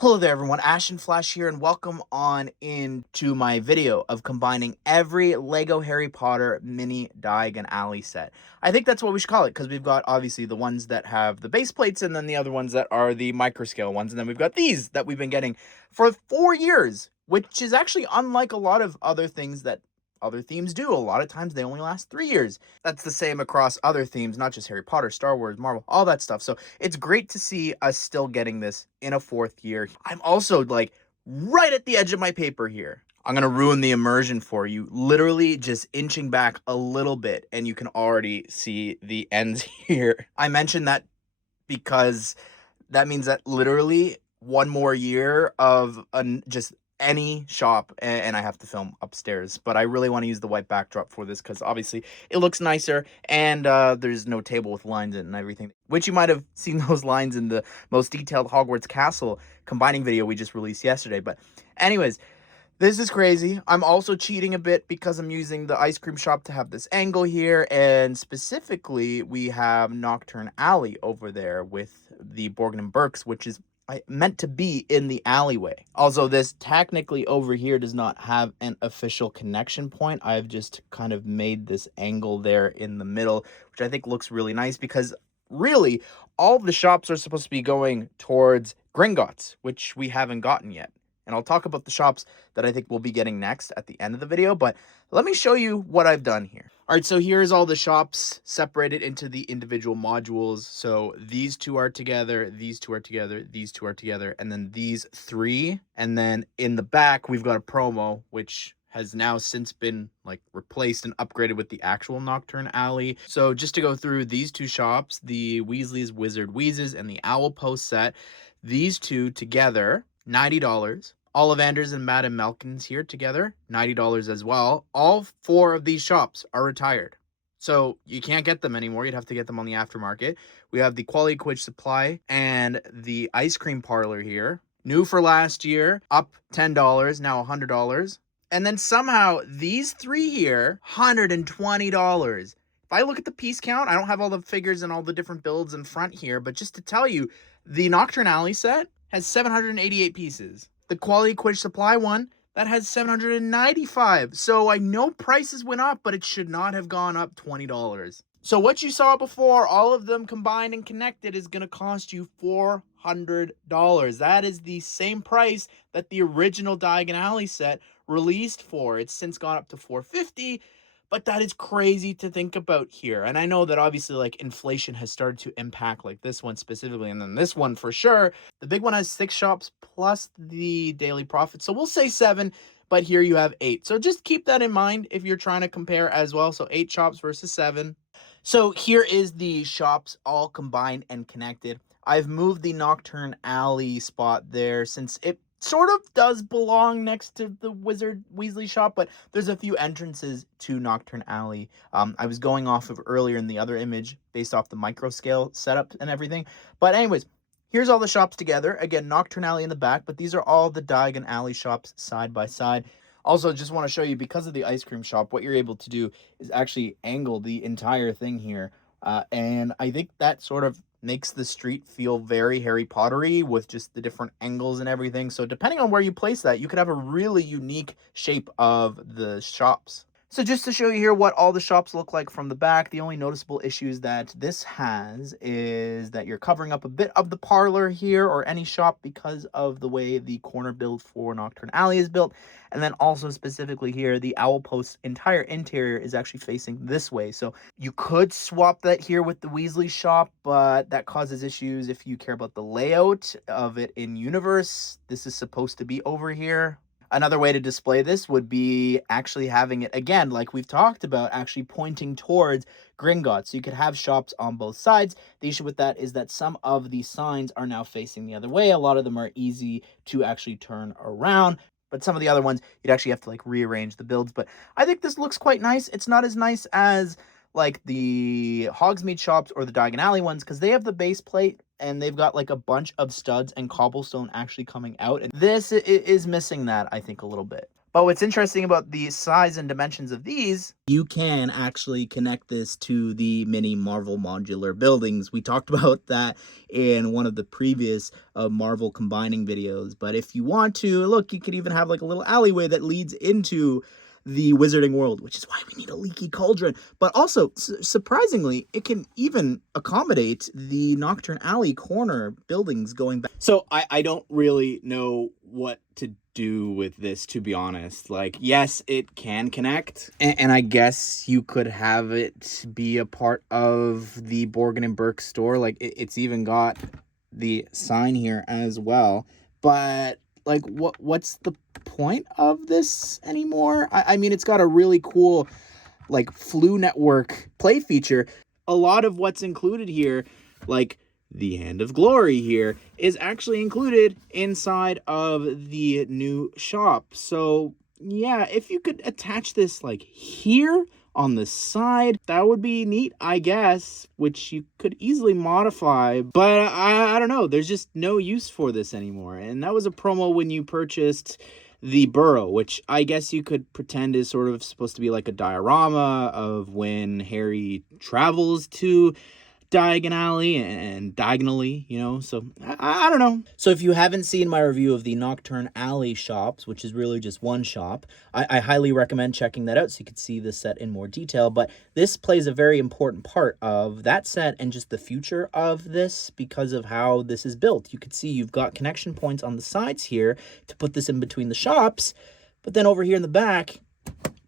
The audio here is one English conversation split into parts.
Hello there everyone, Ash and Flash here, and welcome on into my video of combining every Lego Harry Potter mini Diagon Alley set. I think that's what we should call it, because we've got obviously the ones that have the base plates and then the other ones that are the micro scale ones, and then we've got these that we've been getting for 4 years, which is actually unlike a lot of other things that other themes do. A lot of times they only last 3 years. That's the same across other themes, not just Harry Potter, Star Wars, Marvel, all that stuff. So it's great to see us still getting this in a 4th year. I'm also like right at the edge of my paper here. I'm going to ruin the immersion for you, literally just inching back a little bit, and you can already see the ends here. I mentioned that because that means that literally one more year of just any shop, and I have to film upstairs, but I really want to use the white backdrop for this because obviously it looks nicer, and there's no table with lines in and everything, which you might have seen those lines in the most detailed Hogwarts Castle combining video we just released yesterday. But anyways, this is crazy. I'm also cheating a bit because I'm using the ice cream shop to have this angle here, and specifically we have Nocturne Alley over there with the Borgin Burkes, which is meant to be in the alleyway. Also, this technically over here does not have an official connection point. I've just kind of made this angle there in the middle, which I think looks really nice because really all of the shops are supposed to be going towards Gringotts, which we haven't gotten yet. And I'll talk about the shops that I think we'll be getting next at the end of the video, but let me show you what I've done here. All right, so here's all the shops separated into the individual modules. So these two are together, these two are together, these two are together, and then these three. And then in the back, we've got a promo, which has now since been like replaced and upgraded with the actual Nocturne Alley. So just to go through these two shops, the Weasley's Wizard Wheezes and the Owl Post set, these two together, $90. Ollivanders and Madame Malkin's here together, $90 as well. All 4 of these shops are retired, so you can't get them anymore. You'd have to get them on the aftermarket. We have the Quality Quidditch Supply and the Ice Cream Parlor here. New for last year, up $10, now $100. And then somehow these 3 here, $120. If I look at the piece count, I don't have all the figures and all the different builds in front here, but just to tell you, the Nocturne Alley set has 788 pieces. The Quality Quidditch Supply one, that has 795. So I know prices went up, but it should not have gone up $20. So what you saw before, all of them combined and connected, is going to cost you $400. That is the same price that the original Diagon Alley set released for. It's since gone up to $450. But that is crazy to think about here. And I know that obviously like inflation has started to impact like this one specifically, and then this one for sure. The big one has 6 shops plus the daily profit. So we'll say 7, but here you have 8. So just keep that in mind if you're trying to compare as well. So 8 shops versus 7. So here is the shops all combined and connected. I've moved the Nocturne Alley spot there since it sort of does belong next to the Wizard Weasley shop, but there's a few entrances to Nocturne Alley. I was going off of earlier in the other image based off the micro scale setup and everything. But anyways, here's all the shops together. Again, Nocturne Alley in the back, but these are all the Diagon Alley shops side by side. Also, just want to show you, because of the ice cream shop, what you're able to do is actually angle the entire thing here. And I think that sort of makes the street feel very Harry Pottery with just the different angles and everything. So depending on where you place that, you could have a really unique shape of the shops. So just to show you here what all the shops look like from the back, the only noticeable issues that this has is that you're covering up a bit of the parlor here, or any shop, because of the way the corner build for Nocturne Alley is built. And then also specifically here, the Owl Post's entire interior is actually facing this way. So you could swap that here with the Weasley shop, but that causes issues if you care about the layout of it in universe. This is supposed to be over here. Another way to display this would be actually having it, again, like we've talked about, actually pointing towards Gringotts. So you could have shops on both sides. The issue with that is that some of the signs are now facing the other way. A lot of them are easy to actually turn around, but some of the other ones, you'd actually have to like rearrange the builds. But I think this looks quite nice. It's not as nice as like the Hogsmeade shops or the Diagon Alley ones, because they have the base plate and they've got like a bunch of studs and cobblestone actually coming out, and this is missing that, I think, a little bit. But what's interesting about the size and dimensions of these, you can actually connect this to the mini Marvel modular buildings. We talked about that in one of the previous Marvel combining videos. But if you want to, look, you could even have like a little alleyway that leads into the wizarding world, which is why we need a leaky cauldron. But also, surprisingly, it can even accommodate the Nocturne Alley corner buildings going back. So I don't really know what to do with this, to be honest. Like, yes, it can connect, and I guess you could have it be a part of the Borgin Burkes store. Like, it's even got the sign here as well. But like, what's the point of this anymore? I mean, it's got a really cool like Flu Network play feature. A lot of what's included here, like the Hand of Glory here, is actually included inside of the new shop. So yeah, if you could attach this like here on the side, that would be neat, I guess, which you could easily modify. But I don't know, there's just no use for this anymore. And that was a promo when you purchased the Burrow, which I guess you could pretend is sort of supposed to be like a diorama of when Harry travels to Diagon Alley and diagonally, you know, so I don't know. So if you haven't seen my review of the Nocturne Alley shops, which is really just one shop, I highly recommend checking that out so you could see the set in more detail. But this plays a very important part of that set and just the future of this because of how this is built. You could see you've got connection points on the sides here to put this in between the shops, but then over here in the back,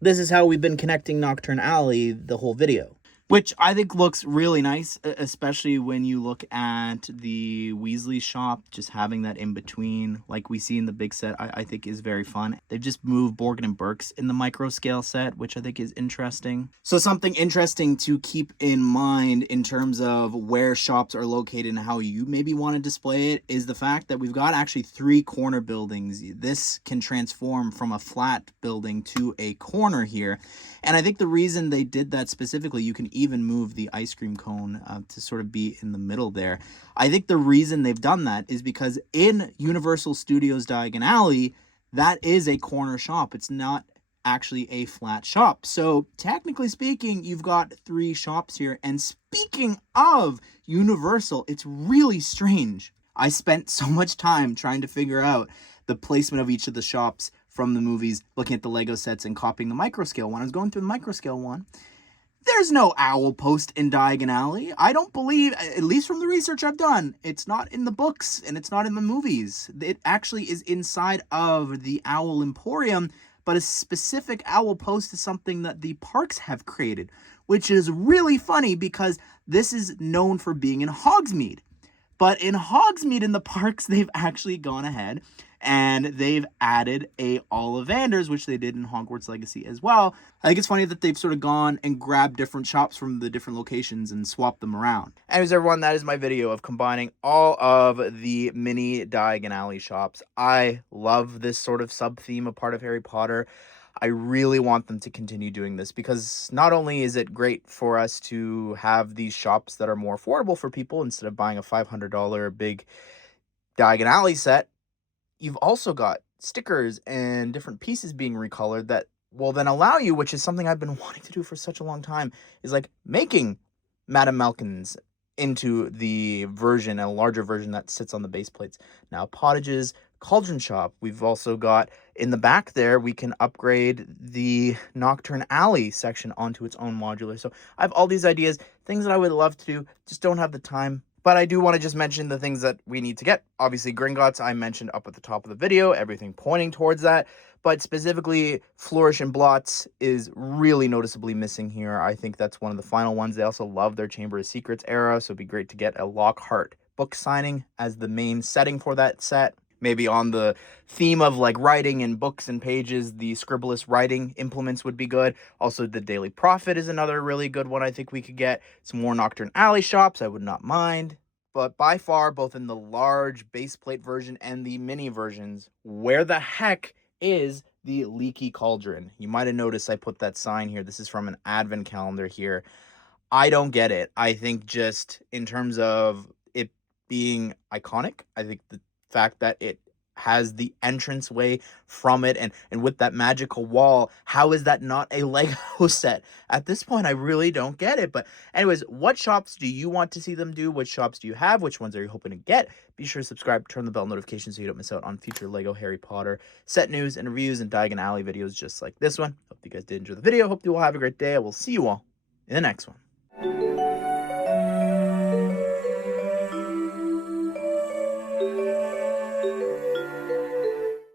this is how we've been connecting Nocturne Alley the whole video, which I think looks really nice, especially when you look at the Weasley shop, just having that in between, like we see in the big set, I think is very fun. They've just moved Borgin Burkes in the micro scale set, which I think is interesting. So something interesting to keep in mind in terms of where shops are located and how you maybe want to display it is the fact that we've got actually 3 corner buildings. This can transform from a flat building to a corner here. And I think the reason they did that specifically, you can even move the ice cream cone to sort of be in the middle there. I think the reason they've done that is because in Universal Studios Diagon Alley, that is a corner shop. It's not actually a flat shop. So technically speaking, you've got 3 shops here. And speaking of Universal, it's really strange. I spent so much time trying to figure out the placement of each of the shops from the movies, looking at the Lego sets and copying the microscale one. I was going through the microscale one. There's no owl post in Diagon Alley. I don't believe, at least from the research I've done, it's not in the books and it's not in the movies. It actually is inside of the Owl Emporium, but a specific owl post is something that the parks have created, which is really funny because this is known for being in Hogsmeade. But in Hogsmeade in the parks, they've actually gone ahead and they've added a Ollivanders, which they did in Hogwarts Legacy as well. I think it's funny that they've sort of gone and grabbed different shops from the different locations and swapped them around. Anyways, everyone, that is my video of combining all of the mini Diagon Alley shops. I love this sort of sub-theme, a part of Harry Potter. I really want them to continue doing this because not only is it great for us to have these shops that are more affordable for people instead of buying a $500 big Diagon Alley set, you've also got stickers and different pieces being recolored that will then allow you, which is something I've been wanting to do for such a long time, is like making Madame Malkin's into the version, a larger version that sits on the base plates. Now, Pottage's Cauldron Shop, we've also got in the back there, we can upgrade the Nocturne Alley section onto its own modular. So I have all these ideas, things that I would love to do, just don't have the time. But I do want to just mention the things that we need to get. Obviously, Gringotts, I mentioned up at the top of the video, everything pointing towards that. But specifically, Flourish and Blots is really noticeably missing here. I think that's one of the final ones. They also love their Chamber of Secrets era, so it'd be great to get a Lockhart book signing as the main setting for that set. Maybe on the theme of like writing and books and pages, the scribbleless writing implements would be good. Also, the Daily Prophet is another really good one I think we could get. Some more Nocturne Alley shops, I would not mind. But by far, both in the large base plate version and the mini versions, where the heck is the leaky cauldron? You might have noticed I put that sign here. This is from an advent calendar here. I don't get it. I think just in terms of it being iconic, I think the fact that it has the entranceway from it, and with that magical wall, how is that not a Lego set? At this point, I really don't get it. But anyways, what shops do you want to see them do? Which shops do you have? Which ones are you hoping to get? Be sure to subscribe, turn the bell notification so you don't miss out on future Lego Harry Potter set news and reviews and Diagon Alley videos just like this one. Hope you guys did enjoy the video. Hope you all have a great day. I will see you all in the next one.